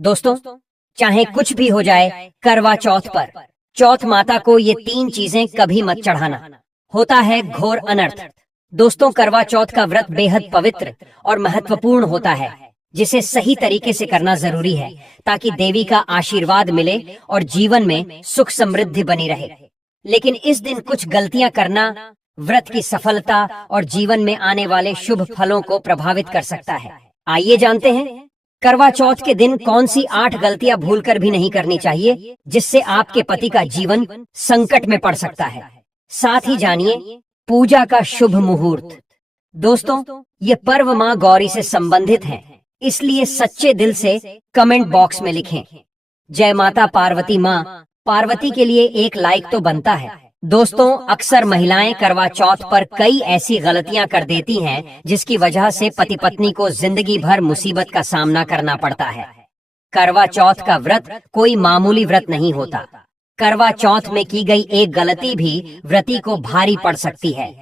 दोस्तों, चाहे कुछ भी हो जाए, करवा चौथ पर चौथ माता को ये 3 चीजें कभी मत चढ़ाना, होता है घोर अनर्थ। दोस्तों, करवा चौथ का व्रत बेहद पवित्र और महत्वपूर्ण होता है, जिसे सही तरीके से करना जरूरी है ताकि देवी का आशीर्वाद मिले और जीवन में सुख समृद्धि बनी रहे। लेकिन इस दिन कुछ गलतियां करना व्रत की सफलता और जीवन में आने वाले शुभ फलों को प्रभावित कर सकता है। आइए जानते हैं करवा चौथ के दिन कौन सी 8 गलतियां भूलकर भी नहीं करनी चाहिए, जिससे आपके पति का जीवन संकट में पड़ सकता है। साथ ही जानिए पूजा का शुभ मुहूर्त। दोस्तों, ये पर्व माँ गौरी से संबंधित है, इसलिए सच्चे दिल से कमेंट बॉक्स में लिखें जय माता पार्वती माँ। पार्वती के लिए एक लाइक तो बनता है। दोस्तों, अक्सर महिलाएं करवा चौथ पर कई ऐसी गलतियां कर देती हैं जिसकी वजह से पति पत्नी को जिंदगी भर मुसीबत का सामना करना पड़ता है। करवा चौथ का व्रत कोई मामूली व्रत नहीं होता। करवा चौथ में की गई एक गलती भी व्रती को भारी पड़ सकती है।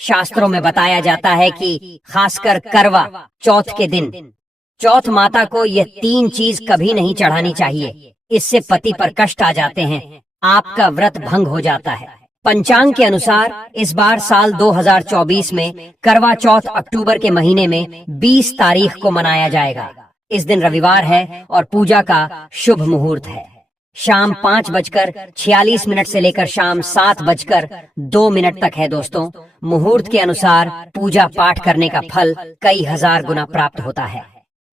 शास्त्रों में बताया जाता है कि खासकर करवा चौथ के दिन चौथ माता को ये 3 चीज कभी नहीं चढ़ानी चाहिए। इससे पति पर कष्ट आ जाते हैं, आपका व्रत भंग हो जाता है। पंचांग के अनुसार इस बार साल 2024 में करवा चौथ अक्टूबर के महीने में 20 तारीख को मनाया जाएगा। इस दिन रविवार है और पूजा का शुभ मुहूर्त है। शाम 5:46 से लेकर शाम 7:02 तक है। दोस्तों, मुहूर्त के अनुसार पूजा पाठ करने का फल कई हजार गुना प्राप्त होता है।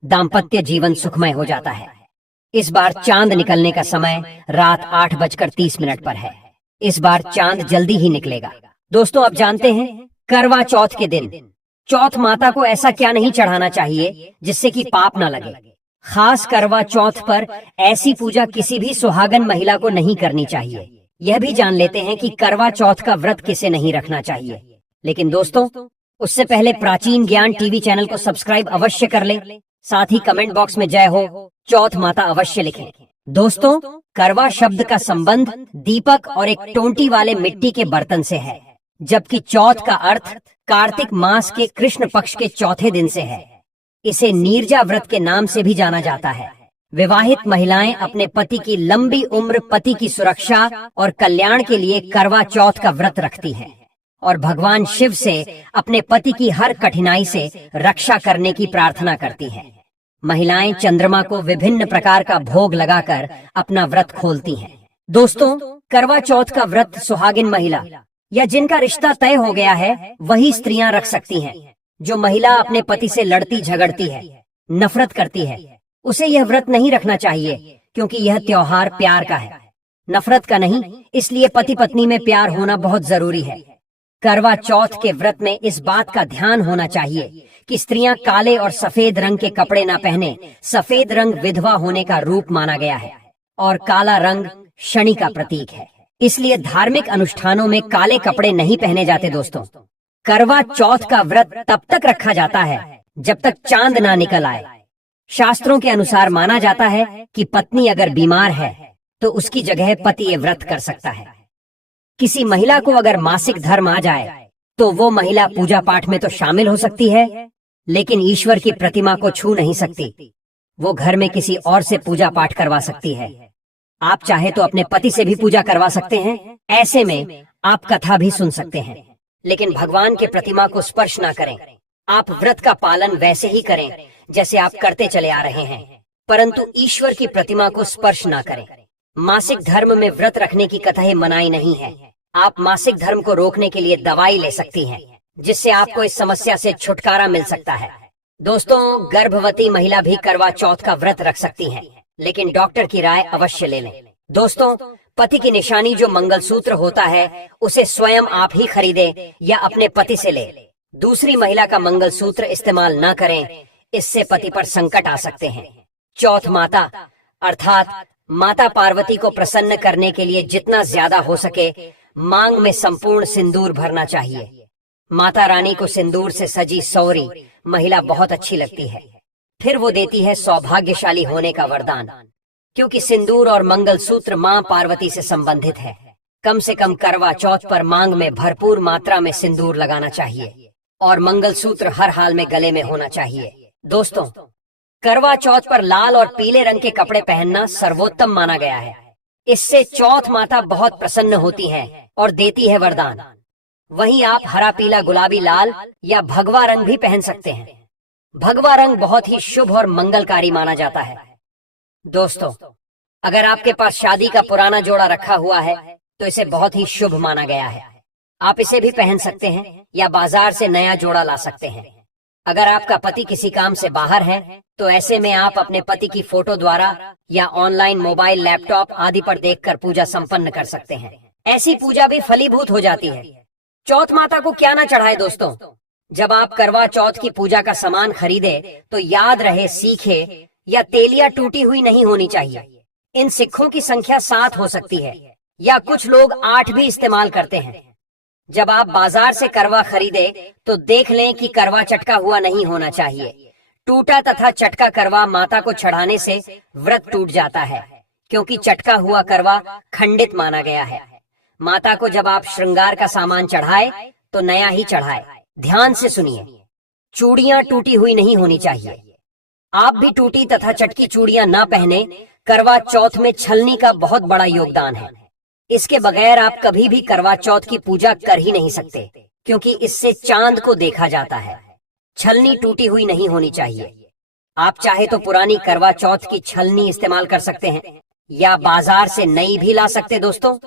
दाम्पत्य जीवन सुखमय हो जाता है। इस बार चांद निकलने का समय रात 8:30 पर है। इस बार चांद जल्दी ही निकलेगा। दोस्तों, अब जानते हैं करवा चौथ के दिन चौथ माता को ऐसा क्या नहीं चढ़ाना चाहिए जिससे कि पाप न लगे। खास करवा चौथ पर ऐसी पूजा किसी भी सुहागन महिला को नहीं करनी चाहिए। यह भी जान लेते हैं कि करवा चौथ का व्रत किसे नहीं रखना चाहिए। लेकिन दोस्तों, उससे पहले प्राचीन ज्ञान टीवी चैनल को सब्सक्राइब अवश्य कर ले। साथ ही कमेंट बॉक्स में जय हो चौथ माता अवश्य लिखें। दोस्तों, करवा शब्द का संबंध दीपक और एक टोंटी वाले मिट्टी के बर्तन से है, जबकि चौथ का अर्थ कार्तिक मास के कृष्ण पक्ष के चौथे दिन से है। इसे नीरजा व्रत के नाम से भी जाना जाता है। विवाहित महिलाएं अपने पति की लंबी उम्र, पति की सुरक्षा और कल्याण के लिए करवा चौथ का व्रत रखती हैं और भगवान शिव से अपने पति की हर कठिनाई से रक्षा करने की प्रार्थना करती हैं। महिलाएं चंद्रमा को विभिन्न प्रकार का भोग लगाकर अपना व्रत खोलती हैं। दोस्तों, करवा चौथ का व्रत सुहागिन महिला या जिनका रिश्ता तय हो गया है वही स्त्रियां रख सकती हैं। जो महिला अपने पति से लड़ती झगड़ती है, नफरत करती है, उसे यह व्रत नहीं रखना चाहिए, क्योंकि यह त्योहार प्यार का है, नफरत का नहीं। इसलिए पति पत्नी में प्यार होना बहुत जरूरी है। करवा चौथ के व्रत में इस बात का ध्यान होना चाहिए कि स्त्रियां काले और सफेद रंग के कपड़े ना पहने। सफेद रंग विधवा होने का रूप माना गया है और काला रंग शनि का प्रतीक है। इसलिए धार्मिक अनुष्ठानों में काले कपड़े नहीं पहने जाते। दोस्तों, करवा चौथ का व्रत तब तक रखा जाता है जब तक चांद ना निकल आए। शास्त्रों के अनुसार माना जाता है कि पत्नी अगर बीमार है तो उसकी जगह पति ये व्रत कर सकता है। किसी महिला को अगर मासिक धर्म आ जाए तो वो महिला पूजा पाठ में तो शामिल हो सकती है, लेकिन ईश्वर की प्रतिमा को छू नहीं सकती। वो घर में किसी और से पूजा पाठ करवा सकती है। आप चाहे तो अपने पति से भी पूजा करवा सकते हैं। ऐसे में आप कथा भी सुन सकते हैं, लेकिन भगवान के प्रतिमा को स्पर्श ना करें। आप व्रत का पालन वैसे ही करें जैसे आप करते चले आ रहे हैं, परंतु ईश्वर की प्रतिमा को स्पर्श ना करें। मासिक धर्म में व्रत रखने की कथाएं मनाई नहीं है। आप मासिक धर्म को रोकने के लिए दवाई ले सकती हैं, जिससे आपको इस समस्या से छुटकारा मिल सकता है। दोस्तों, गर्भवती महिला भी करवा चौथ का व्रत रख सकती हैं, लेकिन डॉक्टर की राय अवश्य ले लें। दोस्तों, पति की निशानी जो मंगलसूत्र होता है उसे स्वयं आप ही खरीदें या अपने पति से ले। दूसरी महिला का मंगलसूत्र इस्तेमाल न करें, इससे पति पर संकट आ सकते हैं। चौथ माता अर्थात माता पार्वती को प्रसन्न करने के लिए जितना ज्यादा हो सके मांग में संपूर्ण सिंदूर भरना चाहिए। माता रानी को सिंदूर से सजी सौरी महिला बहुत अच्छी लगती है। फिर वो देती है सौभाग्यशाली होने का वरदान, क्योंकि सिंदूर और मंगलसूत्र मां पार्वती से संबंधित है। कम से कम करवा चौथ पर मांग में भरपूर मात्रा में सिंदूर लगाना चाहिए और मंगलसूत्र हर हाल में गले में होना चाहिए। दोस्तों, करवा चौथ पर लाल और पीले रंग के कपड़े पहनना सर्वोत्तम माना गया है। इससे चौथ माता बहुत प्रसन्न होती है और देती है वरदान। वहीं आप हरा, पीला, गुलाबी, लाल या भगवा रंग भी पहन सकते हैं। भगवा रंग बहुत ही शुभ और मंगलकारी माना जाता है। दोस्तों, अगर आपके पास शादी का पुराना जोड़ा रखा हुआ है तो इसे बहुत ही शुभ माना गया है। आप इसे भी पहन सकते हैं या बाजार से नया जोड़ा ला सकते हैं। अगर आपका पति किसी काम से बाहर है तो ऐसे में आप अपने पति की फोटो द्वारा या ऑनलाइन मोबाइल, लैपटॉप आदि पर देखकर पूजा संपन्न कर सकते हैं। ऐसी पूजा भी फलीभूत हो जाती है। चौथ माता को क्या ना चढ़ाए दोस्तों। जब आप करवा चौथ की पूजा का सामान खरीदे तो याद रहे, सीखे या तेलिया टूटी हुई नहीं होनी चाहिए। इन सिक्कों की संख्या 7 हो सकती है या कुछ लोग 8 भी इस्तेमाल करते हैं। जब आप बाजार से करवा खरीदे तो देख लें कि करवा चटका हुआ नहीं होना चाहिए। टूटा तथा चटका करवा माता को चढ़ाने से व्रत टूट जाता है, क्योंकि चटका हुआ करवा खंडित माना गया है। माता को जब आप श्रृंगार का सामान चढ़ाए तो नया ही चढ़ाए। ध्यान से सुनिए, चूड़ियां टूटी हुई नहीं होनी चाहिए। आप भी टूटी तथा चटकी चूड़ियां न पहने। करवा चौथ में छलनी का बहुत बड़ा योगदान है। इसके बगैर आप कभी भी करवा चौथ की पूजा कर ही नहीं सकते, क्योंकि इससे चांद को देखा जाता है। छलनी टूटी हुई नहीं होनी चाहिए। आप चाहे तो पुरानी करवा चौथ की छलनी इस्तेमाल कर सकते हैं या बाजार से नई भी ला सकते। दोस्तों,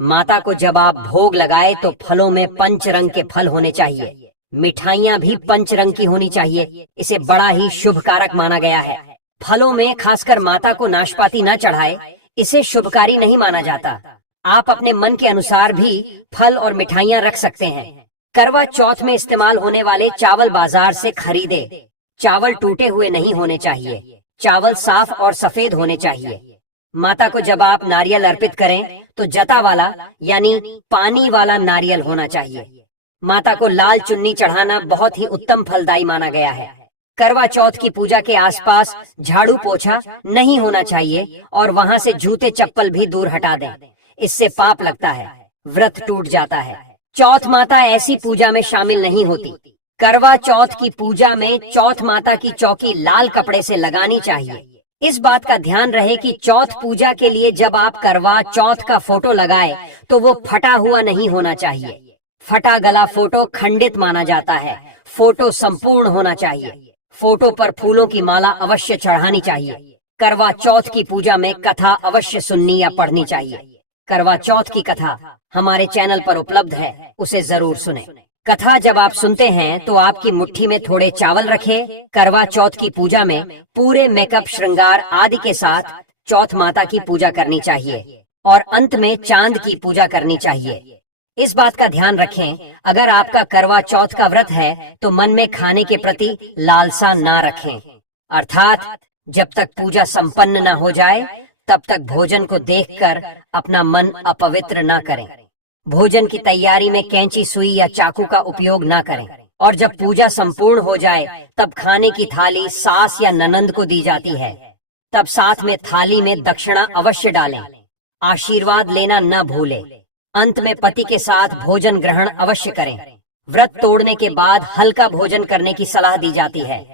माता को जब आप भोग लगाए तो फलों में पंच रंग के फल होने चाहिए। मिठाइयां भी पंच रंग की होनी चाहिए। इसे बड़ा ही शुभ कारक माना गया है। फलों में खासकर माता को नाशपाती न चढ़ाए, इसे शुभकारी नहीं माना जाता। आप अपने मन के अनुसार भी फल और मिठाइयां रख सकते हैं। करवा चौथ में इस्तेमाल होने वाले चावल बाजार से खरीदे। चावल टूटे हुए नहीं होने चाहिए। चावल साफ और सफेद होने चाहिए। माता को जब आप नारियल अर्पित करें तो जता वाला यानी पानी वाला नारियल होना चाहिए। माता को लाल चुन्नी चढ़ाना बहुत ही उत्तम फलदायी माना गया है। करवा चौथ की पूजा के आसपास झाड़ू पोछा नहीं होना चाहिए और वहां से जूते चप्पल भी दूर हटा दें। इससे पाप लगता है, व्रत टूट जाता है। चौथ माता ऐसी पूजा में शामिल नहीं होती। करवा चौथ की पूजा में चौथ माता की चौकी लाल कपड़े से लगानी चाहिए। इस बात का ध्यान रहे कि चौथ पूजा के लिए जब आप करवा चौथ का फोटो लगाए तो वो फटा हुआ नहीं होना चाहिए। फटा गला फोटो खंडित माना जाता है। फोटो संपूर्ण होना चाहिए। फोटो पर फूलों की माला अवश्य चढ़ानी चाहिए। करवा चौथ की पूजा में कथा अवश्य सुननी या पढ़नी चाहिए। करवा चौथ की कथा हमारे चैनल पर उपलब्ध है, उसे जरूर सुने। कथा जब आप सुनते हैं तो आपकी मुट्ठी में थोड़े चावल रखें। करवा चौथ की पूजा में पूरे मेकअप, श्रृंगार आदि के साथ चौथ माता की पूजा करनी चाहिए और अंत में चांद की पूजा करनी चाहिए। इस बात का ध्यान रखें, अगर आपका करवा चौथ का व्रत है तो मन में खाने के प्रति लालसा ना रखें। अर्थात जब तक पूजा संपन्न न हो जाए तब तक भोजन को देखकर अपना मन अपवित्र ना करें। भोजन की तैयारी में कैंची, सुई या चाकू का उपयोग ना करें। और जब पूजा संपूर्ण हो जाए तब खाने की थाली सास या ननंद को दी जाती है। तब साथ में थाली में दक्षिणा अवश्य डालें। आशीर्वाद लेना न भूलें। अंत में पति के साथ भोजन ग्रहण अवश्य करें। व्रत तोड़ने के बाद हल्का भोजन करने की सलाह दी जाती है।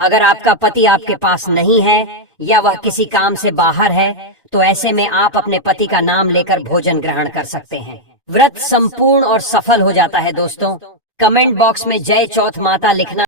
अगर आपका पति आपके पास नहीं है या वह किसी काम से बाहर है तो ऐसे में आप अपने पति का नाम लेकर भोजन ग्रहण कर सकते हैं। व्रत संपूर्ण और सफल हो जाता है। दोस्तों, कमेंट बॉक्स में जय चौथ माता लिखना